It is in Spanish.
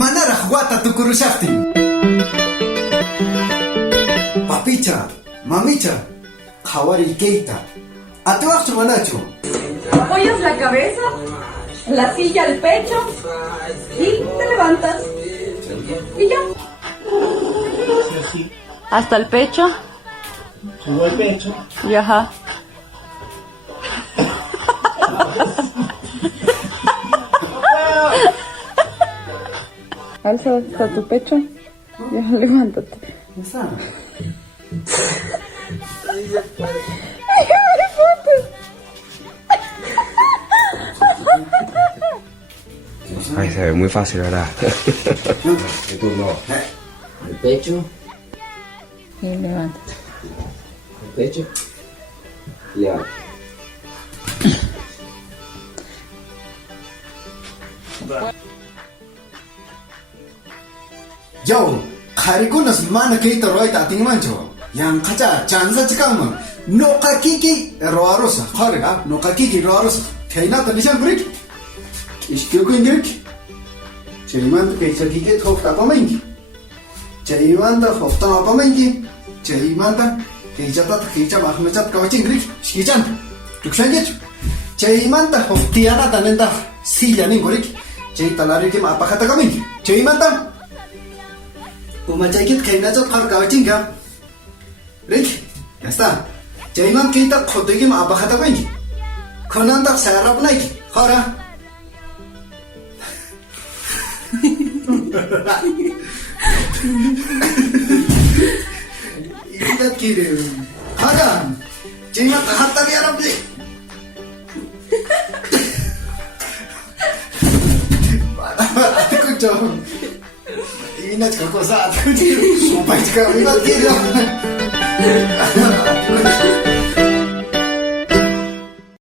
Manaraq wata tukurushaqtin. Papicha, mamicha, qhawariykeita. Atiwaqchu manachu? Apoyas la cabeza, la silla al pecho y te levantas. Y ya. Hasta el pecho. Subo el pecho. Y ajá. Alza hasta tu pecho. Ya, levántate. Esa. Ay, se ve muy fácil, ¿verdad? Tu turno. El pecho, Y levántate. el pecho, levanta. Yo, qharikunas mana keita roita atingmancho. Yang kacha chanza chikangman. Noqa kiki roarosa. Qhariga noqa kiki roarosa. Thainata nishan brik. Ishkyuku ingrik. Chaymanta kecha kiki thofta pamengi. Chaymanta thofta pamengi. Chaymanta kecha tat kecha mahmechat kawachingrik. Shkichan. Tukshangechu. Chaymanta thoftiana tanenta silla ningurik. Chay talariki apakata kamengi. Chaymanta Umachakit kainachot qhar kawachinga. Rik, ya está. Jaiman kita khotigi ma abakhata koingi. Khonanta sarap naiki. Khara. Ikat kiri. Khara. Jaiman hatta bi arab di. Aku jauh. Ini nak kau saat kau jadi supaya kau ingat dia.